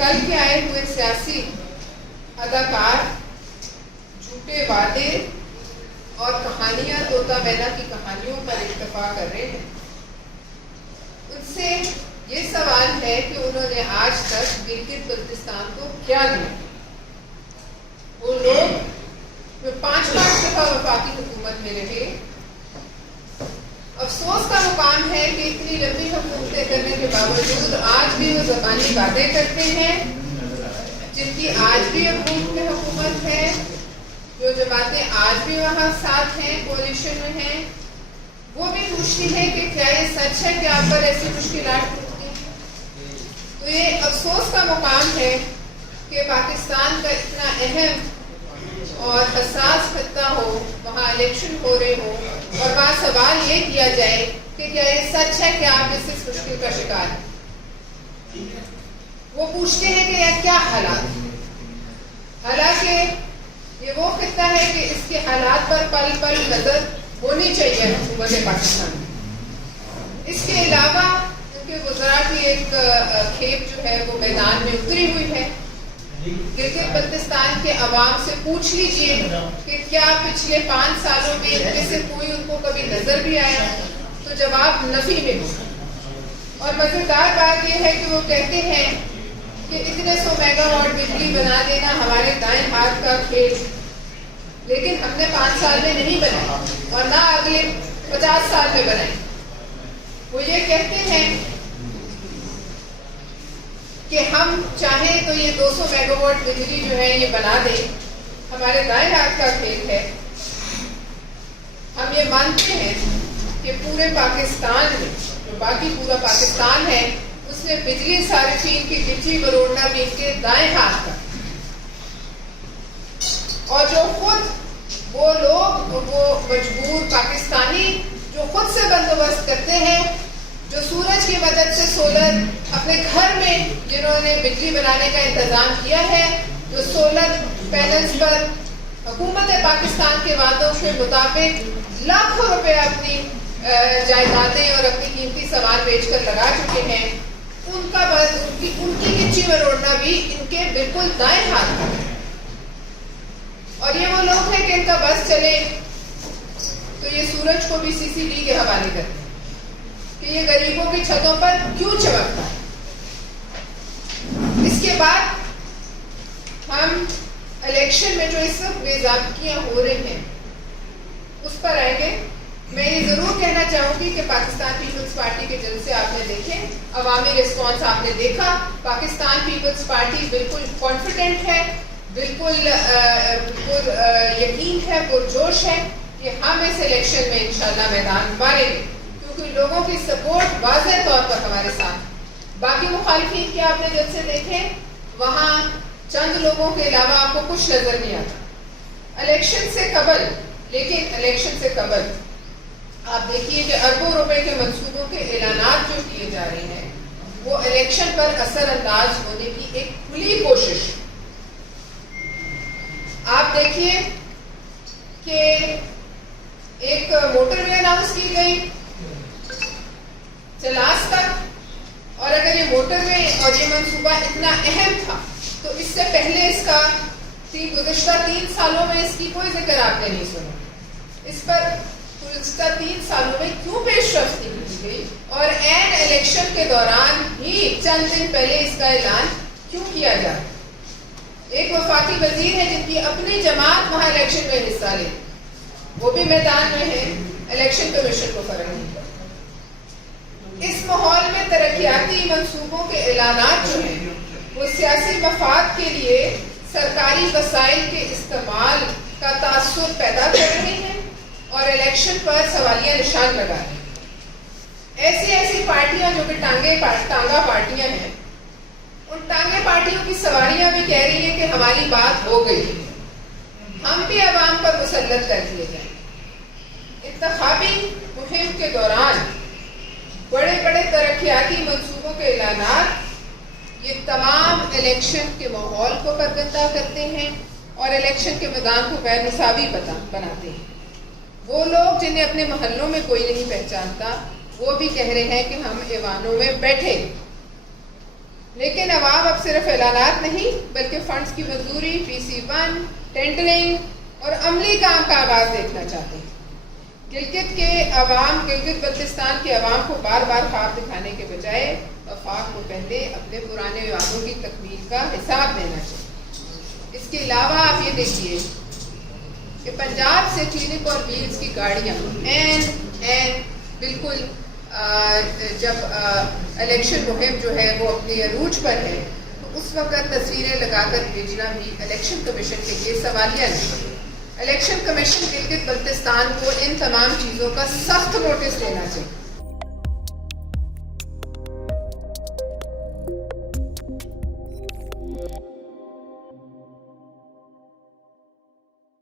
کل کے آئے ہوئے سیاسی اداکار جھوٹے وعدے اور کہانیاں طوطا مینا کی کہانیوں پر اکتفا کر رہے ہیں، ان سے یہ سوال ہے کہ انہوں نے آج تک گلگت بلتستان کو کیا دیا؟ وہ لوگ جو 5 دفعہ وفاقی حکومت میں رہے، افسوس کا مقام ہے کہ اتنی لمبی حکومتیں کرنے کے باوجود آج بھی وہ زبانی باتیں کرتے ہیں، جن کی آج بھی حکومت ہے، جو جماعتیں آج بھی وہاں ساتھ ہیں، کولیشن میں ہیں، وہ بھی پوچھتی ہے کہ کیا یہ سچ ہے کہ آپ پر ایسی مشکلات ہوتی ہیں؟ تو یہ افسوس کا مقام ہے کہ پاکستان کا اتنا اہم اور حساس خطہ ہو، وہاں الیکشن ہو رہے ہو اور وہاں سوال یہ کیا جائے کہ کیا یہ سچ ہے کہ آپ اس مشکل کا شکار ہیں؟ وہ پوچھتے ہیں کہ یہ کیا حالات ہیں؟ حالانکہ یہ وہ خطہ ہے کہ اس کے حالات پر پل پل نظر ہونی چاہیے حکومت پاکستان. اس کے علاوہ ان کے وزراء کی ایک کھیپ جو ہے وہ میدان میں اتری ہوئی ہے. گلگت بلتستان کے عوام سے پوچھ لیجئے کہ کیا پچھلے 5 سالوں میں ان میں سے کوئی ان کو کبھی نظر بھی آیا؟ تو جواب نفی میں ہوگا. اور مزیدار بات یہ ہے کہ وہ کہتے ہیں کہ اتنے 100 میگا واٹ بجلی بنا دینا ہمارے دائیں ہاتھ کا کھیل، لیکن ہم نے 5 سال میں نہیں بنائی اور نہ اگلے 50 سال میں بنائی. وہ یہ کہتے ہیں کہ ہم چاہیں تو یہ 200 میگا واٹ بجلی جو ہے یہ بنا دیں، ہمارے دائیں ہاتھ کا کھیل ہے. ہم یہ مانتے ہیں کہ پورے پاکستان میں جو باقی پورا پاکستان ہے اس میں بجلی صارفین کی گچی مروڑنا بھی ان کے دائیں ہاتھ کا، اور جو خود وہ لوگ وہ مجبور پاکستانی جو خود سے بندوبست کرتے ہیں، جو سورج کی مدد سے سولر اپنے گھر میں جنہوں نے بجلی بنانے کا انتظام کیا ہے، جو سولر پینلز پر حکومت پاکستان کے وعدوں کے مطابق لاکھوں روپے اپنی جائیدادیں اور اپنی قیمتی سامان بیچ کر لگا چکے ہیں، ان کی گچی مروڑنا بھی ان کے بالکل دائیں ہاتھ کا ہے. اور یہ وہ لوگ ہیں کہ ان کا بس چلے تو یہ سورج کو بھی CCD کے حوالے کرتے ہیں کہ یہ غریبوں کی چھتوں پر کیوں چمکتا ہے. اس کے بعد ہم الیکشن میں جو اس وقت بے ضابطگیاں ہو رہی ہیں اس پر آئیں گے. میں یہ ضرور کہنا چاہوں گی کہ پاکستان پیپلز پارٹی کے جلسے آپ نے دیکھے، عوامی ریسپانس آپ نے دیکھا. پاکستان پیپلز پارٹی بالکل کانفیڈنٹ ہے، بالکل یقین ہے، پرجوش ہے کہ ہم اس الیکشن میں انشاءاللہ میدان ماریں گے، کیونکہ لوگوں کی سپورٹ واضح طور پر ہمارے ساتھ. باقی مخالفین کے آپ نے جلسے دیکھے، وہاں چند لوگوں کے علاوہ آپ کو کچھ نظر نہیں آتا. الیکشن سے قبل، لیکن الیکشن سے قبل آپ دیکھیے کہ اربوں روپے کے منصوبوں کے اعلانات جو کیے جا رہے ہیں وہ الیکشن پر اثر انداز ہونے کی ایک کھلی کوشش. آپ دیکھیے کہ ایک موٹر وے اناؤنس کی گئی چلاس تک، اور اگر یہ موٹر وے اور یہ منصوبہ اتنا اہم تھا تو اس سے پہلے اس کا گزشتہ 3 سالوں میں اس کی کوئی ذکر آپ نے نہیں سنا. اس پر گزشتہ 3 سالوں میں کیوں پیش رفت نہیں کی گئی اور عین الیکشن کے دوران ہی چند دن پہلے اس کا اعلان کیوں کیا جائے؟ ایک وفاقی وزیر ہے جن کی اپنی جماعت وہاں الیکشن میں حصہ لے، وہ بھی میدان میں ہے، الیکشن کمیشن کو فرق نہیں پڑتا. اس ماحول میں ترقیاتی منصوبوں کے اعلانات جو ہیں وہ سیاسی مفاد کے لیے سرکاری وسائل کے استعمال کا تاثر پیدا کر رہے ہیں اور الیکشن پر سوالیہ نشان لگا رہے ہیں. ایسی پارٹیاں جو کہ ٹانگا پارٹیاں ہیں، ان ٹانگے پارٹیوں کی سواریاں بھی کہہ رہی ہیں کہ ہماری بات ہو گئی ہے، ہم بھی عوام پر مسلط کر دیے جائیں. انتخابی مہم کے دوران بڑے بڑے ترقیاتی منصوبوں کے اعلانات یہ تمام الیکشن کے ماحول کو پرگندہ کرتے ہیں اور الیکشن کے میدان کو غیر مساوی بناتے ہیں. وہ لوگ جنہیں اپنے محلوں میں کوئی نہیں پہچانتا وہ بھی کہہ رہے ہیں کہ ہم ایوانوں میں بیٹھے. لیکن عوام اب صرف اعلانات نہیں بلکہ فنڈز کی منظوری، PC1، ٹینڈرنگ اور عملی کام کا آغاز دیکھنا چاہتے ہیں۔ گلگت بلتستان کے عوام کو بار بار خواب دکھانے کے بجائے وفاق کو پہلے اپنے پرانے وعدوں کی تکمیل کا حساب دینا چاہیے۔ اس کے علاوہ آپ یہ دیکھیے کہ پنجاب سے کلینک اور ویلز کی گاڑیاں بالکل جب الیکشن مہم جو ہے وہ اپنے عروج پر ہے تو اس وقت تصویریں لگا کر بھیجنا بھی الیکشن کمیشن کے لیے سوالیہ نہیں۔ الیکشن کمیشن گلگت بلتستان کو ان تمام چیزوں کا سخت نوٹس لینا چاہیے۔